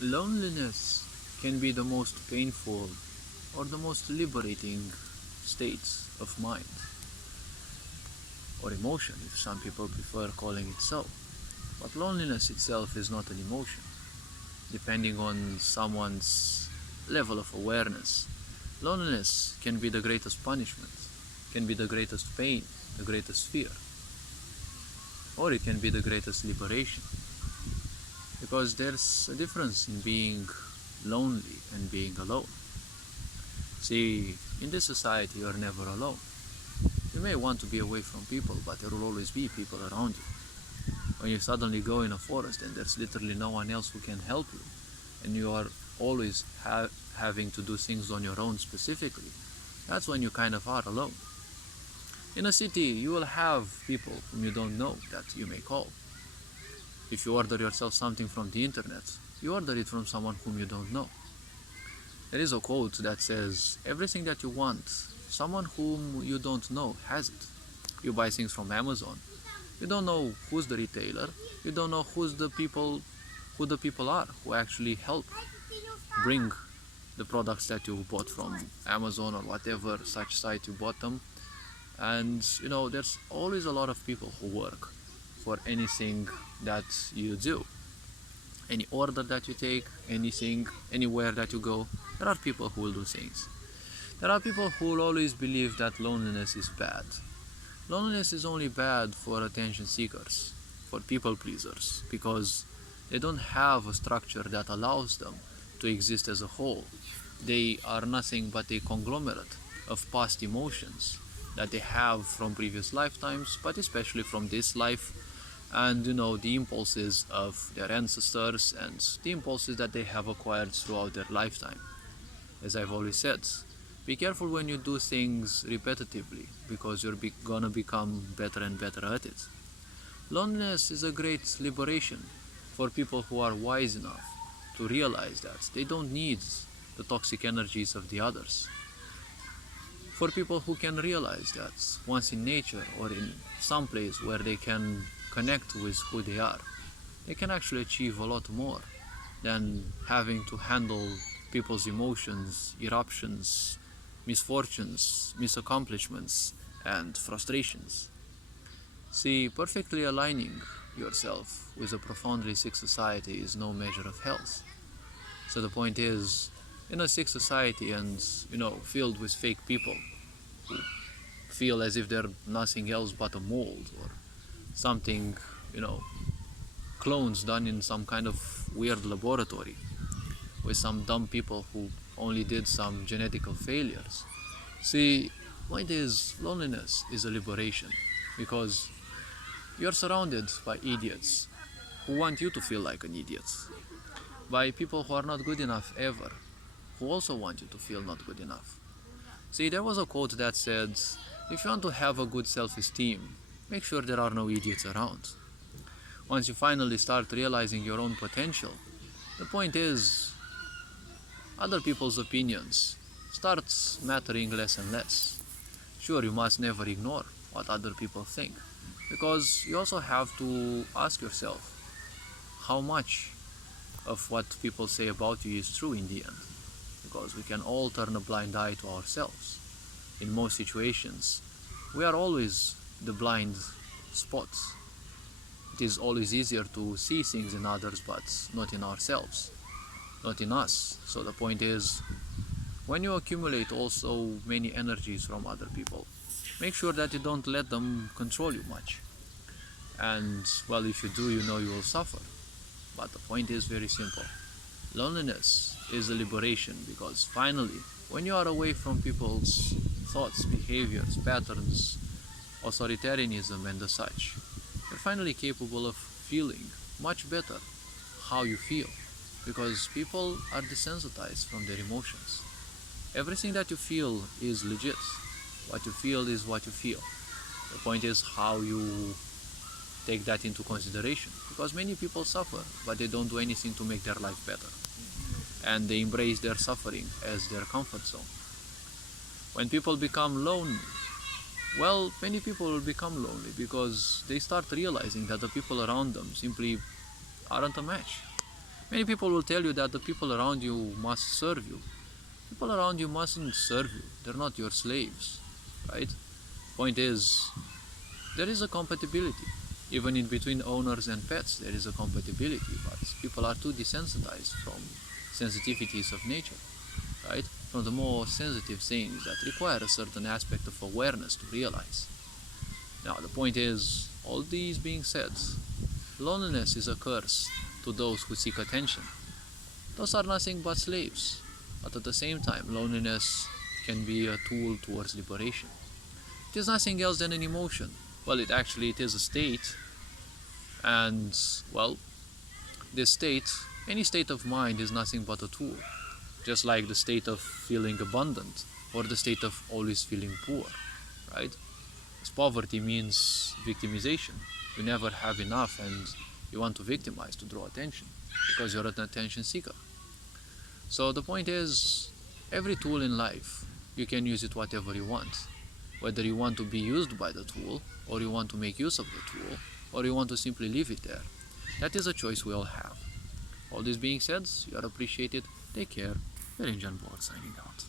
Loneliness can be the most painful or the most liberating states of mind or emotion, if some people prefer calling it so. But loneliness itself is not an emotion, depending on someone's level of awareness. Loneliness can be the greatest punishment, can be the greatest pain, the greatest fear, or it can be the greatest liberation. Because there's a difference in being lonely and being alone. See, in this society you're never alone. You may want to be away from people, but there will always be people around you. When you suddenly go in a forest and there's literally no one else who can help you, and you are always having to do things on your own specifically, that's when you kind of are alone. In a city, you will have people whom you don't know that you may call. If you order yourself something from the internet, you order it from someone whom you don't know. There is a quote that says, everything that you want, someone whom you don't know has it. You buy things from Amazon. You don't know who's the retailer. You don't know who the people are who actually help bring the products that you bought from Amazon or whatever such site you bought them. And there's always a lot of people who work for anything that you do. Any order that you take, anything, anywhere that you go, there are people who will do things. There are people who will always believe that loneliness is bad. Loneliness is only bad for attention seekers, for people pleasers, because they don't have a structure that allows them to exist as a whole. They are nothing but a conglomerate of past emotions that they have from previous lifetimes, but especially from this life, and the impulses of their ancestors and the impulses that they have acquired throughout their lifetime. As I've always said, be careful when you do things repetitively, because you're gonna become better and better at it. Loneliness is a great liberation for people who are wise enough to realize that they don't need the toxic energies of the others. For people who can realize that once in nature or in some place where they can connect with who they are, they can actually achieve a lot more than having to handle people's emotions, eruptions, misfortunes, misaccomplishments, and frustrations. See, perfectly aligning yourself with a profoundly sick society is no measure of health. So the point is, in a sick society and, filled with fake people who feel as if they're nothing else but a mold or something, clones done in some kind of weird laboratory with some dumb people who only did some genetical failures. See, point is, loneliness is a liberation, because you're surrounded by idiots who want you to feel like an idiot, by people who are not good enough ever, who also want you to feel not good enough. See, there was a quote that said, if you want to have a good self-esteem, make sure there are no idiots around. Once you finally start realizing your own potential, the point is, other people's opinions start mattering less and less. Sure, you must never ignore what other people think, because you also have to ask yourself how much of what people say about you is true in the end, because we can all turn a blind eye to ourselves. In most situations, we are always the blind spots. It is always easier to see things in others, but not in ourselves, not in us. So the point is, when you accumulate also many energies from other people, make sure that you don't let them control you much. And, well, if you do, you will suffer. But the point is very simple. Loneliness is a liberation, because finally, when you are away from people's thoughts, behaviors, patterns, authoritarianism and the such, you're finally capable of feeling much better how you feel, because people are desensitized from their emotions. Everything that you feel is legit. What you feel is what you feel. The point is how you take that into consideration, because many people suffer, but they don't do anything to make their life better, and they embrace their suffering as their comfort zone. When people become lonely, well, many people will become lonely because they start realizing that the people around them simply aren't a match. Many people will tell you that the people around you must serve you. People around you mustn't serve you. They're not your slaves, right? Point is, there is a compatibility. Even in between owners and pets, there is a compatibility, but people are too desensitized from sensitivities of nature, right? From the more sensitive things that require a certain aspect of awareness to realize. Now, the point is, all these being said, loneliness is a curse to those who seek attention. Those are nothing but slaves, but at the same time, loneliness can be a tool towards liberation. It is nothing else than an emotion. Well, it is a state, and, well, this state, any state of mind is nothing but a tool, just like the state of feeling abundant or the state of always feeling poor, right? As poverty means victimization. You never have enough and you want to victimize to draw attention because you're an attention seeker. So the point is, every tool in life, you can use it whatever you want. Whether you want to be used by the tool, or you want to make use of the tool, or you want to simply leave it there. That is a choice we all have. All this being said, you are appreciated. Take care. Your Engine Board signing out.